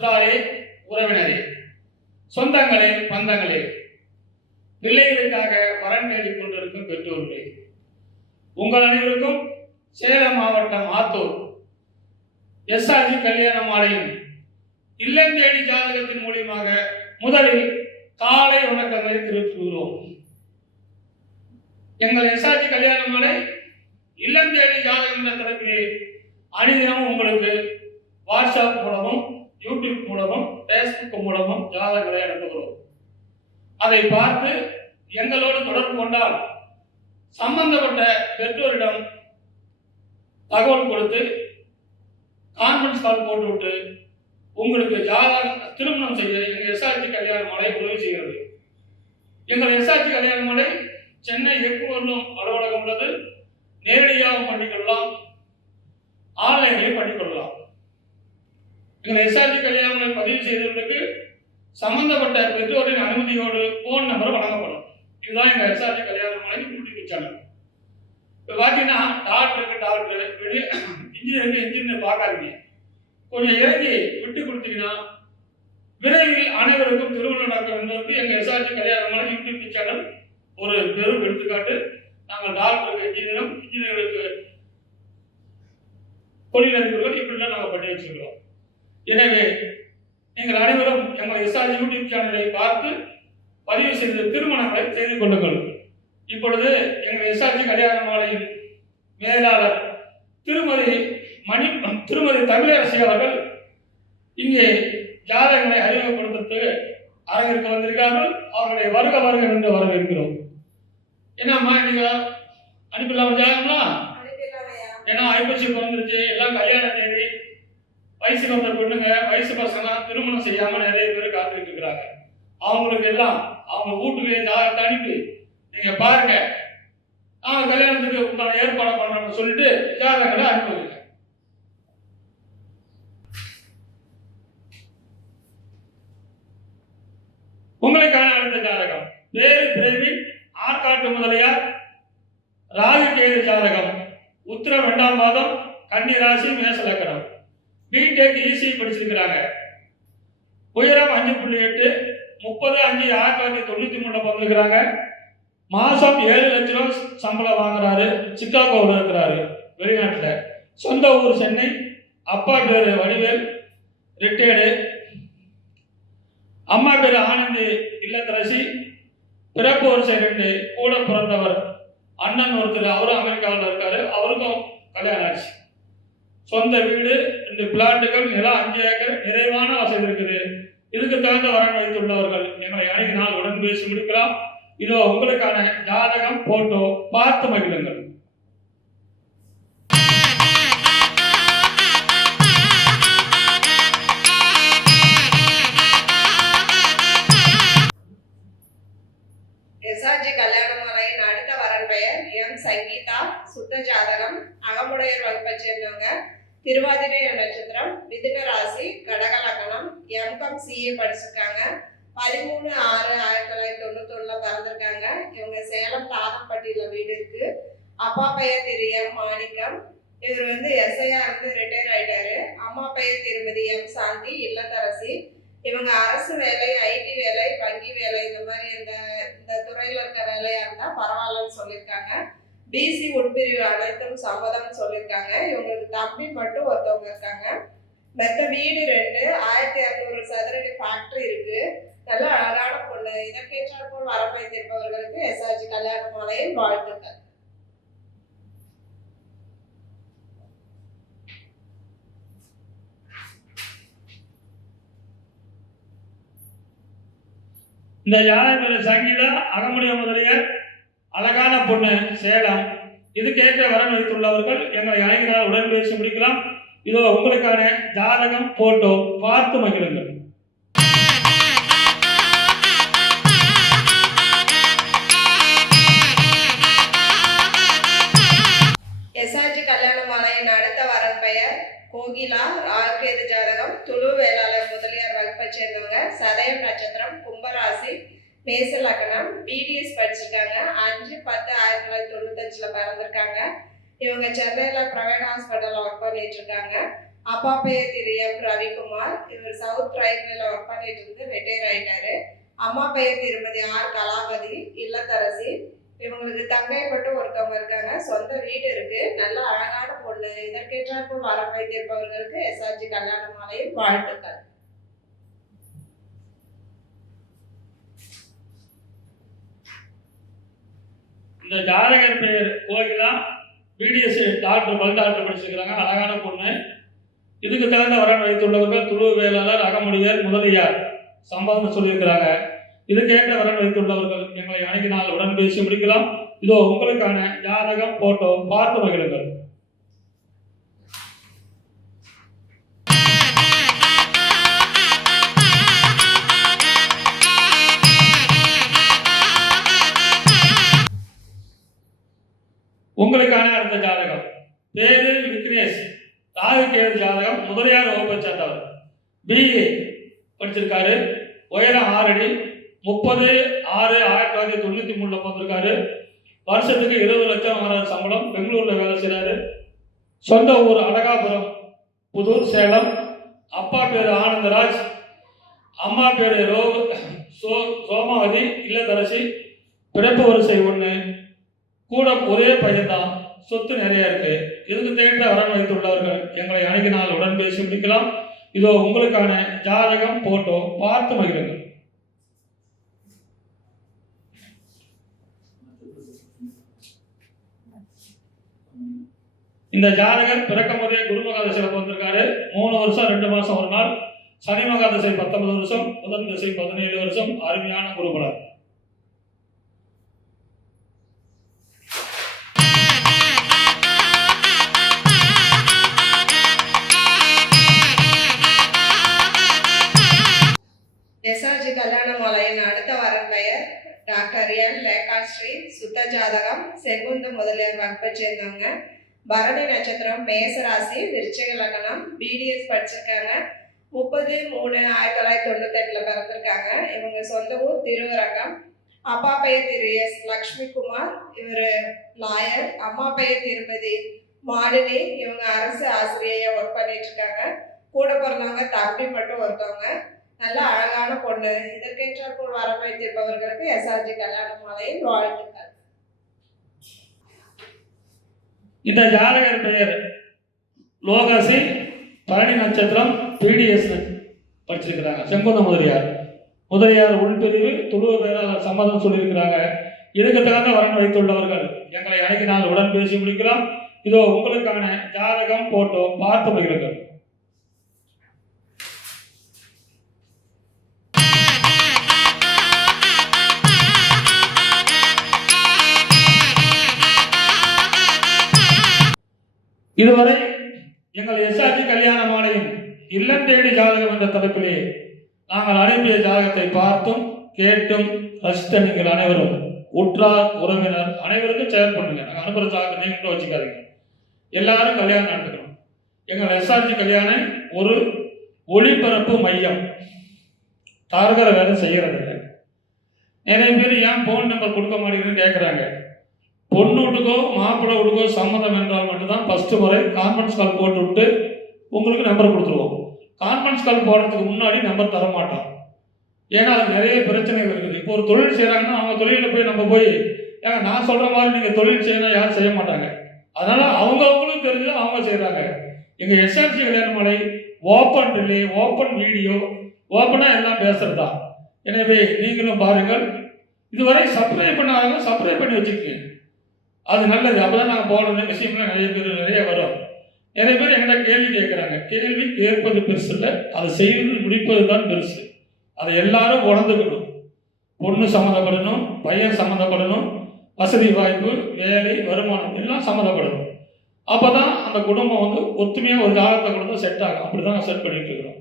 உற்றாரே உறவினரே, சொந்தங்களே பந்தங்களே, பிள்ளைகளுக்காக வரன் தேடிக் கொண்டிருக்கும் பெற்றோர்களே, உங்கள் அனைவருக்கும் சேலம் மாவட்டம் ஆத்தூர் எஸ்ஆர்ஜி கல்யாண மாலையின் இல்லம் தேடி ஜாதகத்தின் மூலியமாக முதலில் காலை வணக்கங்களை தெரிவித்துள்ளோம். எங்கள் எஸ்ஆர்ஜி கல்யாண மாலை இல்லம் தேடி ஜாதகம் என்ற தலைப்பிலே அனைதினமும் உங்களுக்கு வாட்ஸ்அப் மூலமும் யூடியூப் மூலமும் ஃபேஸ்புக் மூலமும் ஜாதகங்களை அனுப்புகிறோம். அதை பார்த்து எங்களோடு தொடர்பு கொண்டால் சம்பந்தப்பட்ட பெற்றோரிடம் தகவல் கொடுத்து கான்ஃபரன்ஸ் கால் போட்டுவிட்டு உங்களுக்கு திருமணம் செய்ய எங்கள் எஸ்ஆர்ஜி கல்யாண மாலை உதவி செய்கிறது. எங்கள் எஸ்ஆர்ஜி கல்யாண மாலை சென்னை எக்குவரலும் அலுவலகம் உள்ளது. நேரடியாக பண்ணிக்கொள்ளலாம், ஆன்லைனிலே பண்ணிக்கொள்ளலாம். எங்கள் எஸ்ஆர்ஜி கல்யாண மாலை பதிவு செய்தவர்களுக்கு சம்பந்தப்பட்ட பெற்றோரின் அனுமதியோடு போன் நம்பர் வழங்கப்படும். இதுதான் எங்கள் எஸ்ஆர்ஜி கல்யாண மாலை யூடியூப் சேனல். இப்போ பார்த்தீங்கன்னா டாக்டர் இன்ஜினியர் பார்க்காதீங்க, கொஞ்சம் இறங்கி விட்டு கொடுத்தீங்கன்னா விரைவில் அனைவருக்கும் திருமணம் நடக்கும் என்பதற்கு எங்கள் எஸ்ஆர்ஜி கல்யாண மாலை யூடியூப் சேனல் ஒரு பெரும் எடுத்துக்காட்டு. நாங்கள் டாக்டருக்கு இன்ஜினியர்களுக்கு தொழிலதிபர்கள் இப்படிலாம் நாங்கள் பண்ணி வச்சிருக்கிறோம். எனவே நீங்கள் அனைவரும் எங்கள் எஸ்ஆர்ஜி யூடியூப் சேனலை பார்த்து பதிவு செய்து திருமணங்களை செய்து கொள்ளுங்கள். இப்பொழுது எங்கள் எஸ்ஆர்ஜி கல்யாண மாலையின் மேலாளர் திருமதி தமிழரசி அவர்கள் இங்கே ஜாதகங்களை அறிமுகப்படுத்த அரங்கிற்கு வந்திருக்கார்கள். அவர்களை வருக என்று வரவேற்கிறோம். என்னம்மா நீங்க அனுப்பிடலாமா ஜாதகம்லாம்? ஏன்னா ஐப்பசி வந்துருச்சு, எல்லாம் கல்யாண தேதி, வயசுக்கு வந்த பொண்ணுங்க வயசு பசங்க திருமணம் செய்யாம நிறைய பேர் காத்துக்கிட்டு இருக்கிறாங்க. அவங்களுக்கு எல்லாம் அவங்க வீட்டுக்கு ஜாதகத்தை அனுப்பி நீங்க பாருங்க, அவங்க கல்யாணத்துக்கு உண்டான ஏற்பாடு பண்றோம்னு சொல்லிட்டு ஜாதகங்களை அனுப்புவீங்க. உங்களுக்கான அடுத்த ஜாதகம் வேறு பிறவி ஆற்காட்டு முதலியார் ராகுகேது ஜாதகம். உத்திரம் 2ஆம் மாதம், கன்னி ராசி, மேச லக்னம், பிடெக் இசி படிச்சிருக்கிறாங்க. உயரம் 5.8, 30/5/1993 பிறந்திருக்கிறாங்க. மாசம் 7 லட்சம் ரூபாய் சம்பளம் வாங்குறாரு. சிக்காகோவில் இருக்கிறாரு, வெளிநாட்டில். சொந்த ஊர் சென்னை. அப்பா பேரு வடிவேல், ரிட்டையர்டு. அம்மா பேரு ஆனந்தி, இல்லத்தரசி. பிறப்பு வருஷம் 2, கூட பிறந்தவர் அண்ணன் ஒருத்தர், அவரும் அமெரிக்காவில் இருக்காரு, அவருக்கும் கல்யாணம் ஆச்சு. சொந்த வீடு, 2 பிளாட்டுகள், நிலம் 5 ஏக்கர், நிறைவான வசதி இருக்குது. இதுக்கு தகுந்த வரன் வைத்துள்ளவர்கள் எங்களை அணுகினால் உடன் பேசி முடிக்கலாம். இதோ உங்களுக்கான ஜாதகம், போட்டோ பார்த்து மகிழுங்கள். எஸ்ஆர்ஜி கல்யாண மாலையின் அடுத்த வரன் பெயர் எம் சங்கீதா. சுத்த ஜாதகம், அகமுடையர் வகுப்பை சேர்ந்தவங்க. திருவாதிரை நட்சத்திரம், மிதுன ராசி, கடக லக்னம். எம்காம் சிஏ படிச்சிருக்காங்க. 13/6/1991 பிறந்திருக்காங்க. இவங்க சேலம் தாதம்பட்டியில் வீடு இருக்கு. அப்பா பெயர் திரு எம் மாணிக்கம். இவர் எஸ்ஐயா இருந்து ரிட்டையர் ஆயிட்டாரு. அம்மா பெயர் திருமதி எம் சாந்தி, இல்லத்தரசி. இவங்க அரசு வேலை, ஐடி வேலை, வங்கி வேலை, இந்த மாதிரி இந்த துறையில இருக்க வேலையா இருந்தா பரவாயில்லன்னு சொல்லியிருக்காங்க. பிசி உட்பிரிவு அனைத்தும் சம்மதம் சொல்லியிருக்காங்க. இவங்களுக்கு தம்பி மட்டும் ஒருத்தவங்க இருக்காங்க. மற்ற வீடு 2, 1200 சதுரடி ஃபேக்டரி இருக்கு. நல்ல அழகான பொண்ணு. இதற்கேற்றாற்போல் வரம் வைத்திருப்பவர்களுக்கு எஸ்ஆர்ஜி கல்யாண மாலையின் வாழ்த்துக்கள். இந்த ஜாதகத்தில் சங்கீதா, அகமுடைய முதலியார், அழகான பொண்ணு, சேலம். இதுக்கேற்ற வரன் வைத்துள்ளவர்கள் எங்களை அணுகினால் உடன் பேசி முடிக்கலாம். இதோ உங்களுக்கான ஜாதகம், போட்டோ பார்த்து மகிழுங்கள். எஸ்ஆர்ஜி கல்யாண மாலையின் அடுத்த வரன் பெயர் கோகிலா. ராகுகேது ஜாதகம், துளு வேளாளர் முதலியார் வகுப்பை சேர்ந்தவங்க. சதயம் நட்சத்திரம், கும்பராசி, மேச லக்னம். பிடிஎஸ் படிச்சிருக்காங்க. 5/10/1995 பிறந்திருக்காங்க. இவங்க சென்னையில் ப்ரைவேட் ஹாஸ்பிட்டலில் ஒர்க் பண்ணிட்டு இருக்காங்க. அப்பா பெயர் திரு எம் ரவிக்குமார். இவர் சவுத் ரயில்வேல ஒர்க் பண்ணிட்டு இருந்து ரிட்டையர் ஆயிட்டாரு. அம்மா பெயர் திருமதி ஆர் கலாபதி, இல்லத்தரசி. இவங்களுக்கு தங்கைப்பட்டு ஒருத்தவங்க இருக்காங்க. சொந்த வீடு இருக்கு. நல்ல அழகான பொண்ணு. இதற்கேற்றாற்போல் வரம் வைத்திருப்பவர்களுக்கு எஸ்ஆர்ஜி கல்யாண மாலையில் வாழ்த்துக்கள். இந்த ஜாதகர் பெயர் கோகிலா, பிடிஎஸ் டாக்டர், பல் டாக்டர் படிச்சிருக்கிறாங்க. அழகான பொண்ணு. இதுக்கு தகுந்த வரன் வைத்துள்ளவர்கள் துளு வேளாளர், அகமுடியர், முதலியார் சம்பவம் சொல்லியிருக்கிறாங்க. இதுக்கேற்ற வரன் வைத்துள்ளவர்கள் எங்களை அணுகினால் உடன் பேசி முடிக்கலாம். இதோ உங்களுக்கான ஜாதகம், போட்டோ பார்த்து மகிழுங்கள். உங்களுக்கான அடுத்த ஜாதகம். பேரு விக்னேஷ், ராகுகேது ஜாதகம். முதலியார் வகுப்பை சேர்ந்தவர். பிஏ படிச்சிருக்காரு. உயரம் 6 அடி. 30/6/1993 வந்திருக்காரு. வருஷத்துக்கு 20 லட்சம் ஆறாவது சம்பளம். பெங்களூர்ல வேலை செய்றாரு. சொந்த ஊர் அழகாபுரம், புதூர், சேலம். அப்பா பேரு ஆனந்தராஜ், அம்மா பேரு சோமாவதி, இல்லத்தரசி. பிறப்பு வரிசை 1. கூட ஒரே பையன்தான். சொத்து நிறைய இருக்கு. இதுக்கு தேர்ந்த வரன் வைத்துள்ளவர்கள் எங்களை அணுகினால் உடன் பேசி முடிக்கலாம். இதோ உங்களுக்கான ஜாதகம், போட்டோ பார்த்து மகிழுங்கள். இந்த ஜாதகர் பிறக்க முறையே குருமகா திசையில் வந்திருக்காரு. 3 வருஷம் 2 மாசம் 1 நாள். சனி மகா திசை 19 வருஷம், புதன் திசை 17 வருஷம். அருமையான குருபலன். எஸ்ஆர்ஜி கல்யாண மாலையின் அடுத்த வரன் பெயர் டாக்டர் எல் லேகாஸ்ரீ. சுத்த ஜாதகம். செங்குந்த முதலியார் வகுப்பை சேர்ந்தவங்க. பரணி நட்சத்திரம், மேசராசி, விருச்சிக லக்னம். பிடிஎஸ் படிச்சிருக்காங்க. 30/3/1998 பிறந்திருக்காங்க. இவங்க சொந்த ஊர் திருவரங்கம். அப்பா பெயர் திரு எஸ் லக்ஷ்மிகுமார், இவர் லாயர். அம்மா பெயர் திருமதி மாலினி, இவங்க அரசு ஆசிரியையா ஒர்க் பண்ணிட்டு இருக்காங்க. கூட பிறந்தவங்க தம்பி மட்டும் ஒருத்தவங்க. நல்ல அழகான பொண்ணு. இதற்கேற்றாற்போல் வரம் வைத்திருப்பவர்களுக்கு எஸ்ஆர்ஜி கல்யாண மாலையில் வாழ்த்துக்கள். இந்த ஜாதகர் பெயர் லோகாசி, பரணி நட்சத்திரம், பிடிஎஸ் படிச்சிருக்கிறாங்க. செங்குந்த முதலியார் உள்பிரிவு, துளு வேளாளர் சம்மதம் சொல்லியிருக்கிறாங்க. இதுக்கு தகுந்த வரன் வைத்துள்ளவர்கள் எங்களை அணுகினால் உடன் பேசி முடிக்கலாம். இதோ உங்களுக்கான ஜாதகம், போட்டோ பார்த்து மகிழுங்கள். இதுவரை எங்கள் எஸ்ஆர்ஜி கல்யாண மாலையின் இல்லம் தேடி ஜாதகம் என்ற தலைப்பிலே நாங்கள் அனுப்பிய ஜாதகத்தை பார்த்தும் கேட்டும் ரசித்த நீங்கள் அனைவரும், உற்றார் உறவினர் அனைவருக்கும் ஷேர் பண்ணுங்க. நாங்கள் அனுப்புகிற ஜாதகத்தை நீங்களும் வச்சுக்காதீங்க. எல்லாரும் கல்யாணம் நடத்துக்கணும். எங்கள் எஸ்ஆர்ஜி கல்யாணம் ஒரு ஒளிபரப்பு மையம். தாரகர வேலை செய்கிறது இல்லை. நிறைய பேர் ஏன் ஃபோன் நம்பர் கொடுக்க மாட்டேங்குதுன்னு கேட்குறாங்க. பொண்ணு வீட்டுக்கோ மாப்பிள்ளை வீட்டுக்கோ சம்மதம் என்றால் மட்டும்தான் ஃபர்ஸ்ட் முறை கான்ஃபரன்ஸ் கால் போட்டு விட்டு உங்களுக்கு நம்பர் கொடுத்துருவோம். கான்ஃபரன்ஸ் கால் போடுறதுக்கு முன்னாடி நம்பர் தர மாட்டோம். ஏன்னா அது நிறைய பிரச்சனைகள் இருக்குது. இப்போ ஒரு தொழில் செய்கிறாங்கன்னா அவங்க தொழிலில் போய் நம்ம போய் ஏங்க நான் சொல்கிற மாதிரி நீங்கள் தொழில் செய்யணும் யாரும் செய்ய மாட்டாங்க. அதனால் அவங்களும் தெரிஞ்சு அவங்க செய்கிறாங்க. எங்கள் எஸ்ஆர்ஜி கல்யாண மாலை ஓப்பன் ரிலே, ஓப்பன் வீடியோ, ஓப்பனாக எல்லாம் பேசுகிறது தான். எனவே நீங்களும் பாருங்கள். இதுவரை சப்ஸ்கிரைப் பண்ணாதவங்க சப்ஸ்கிரைப் பண்ணி வச்சுக்கோங்க. அது நல்லது. அப்போ தான் நாங்கள் போடுற விஷயம்லாம் நிறைய வரும். நிறைய பேர் என்கிட்ட கேள்வி கேட்குறாங்க. கேள்வி கேட்பது பெருசு இல்லை, அதை செய்வது முடிப்பது தான் பெருசு. அதை எல்லாரும் உணர்ந்துக்கணும். பொண்ணு சம்மந்தப்படணும், பையன் சம்மந்தப்படணும், வசதி வாய்ப்பு, வேலை, வருமானம் எல்லாம் சம்மந்தப்படணும். அப்போ தான் அந்த குடும்பம் வந்து ஒத்துமையாக ஒரு ஜாதகத்தை கொடுத்தா செட் ஆகும். அப்படி தான் செட் பண்ணிட்டு இருக்கிறோம்.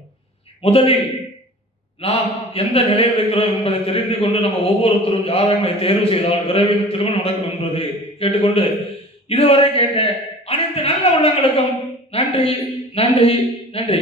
முதலில் நாம் எந்த நிலையில் இருக்கிறோம் என்பதை தெரிந்து கொண்டு நம்ம ஒவ்வொருத்தரும் ஜாதகங்களை தேர்வு செய்தால் விரைவில் திருமணம் நடக்கும் என்பது கேட்டுக்கொண்டு இதுவரை கேட்ட அனைத்து நல்ல உள்ளங்களுக்கும் நன்றி.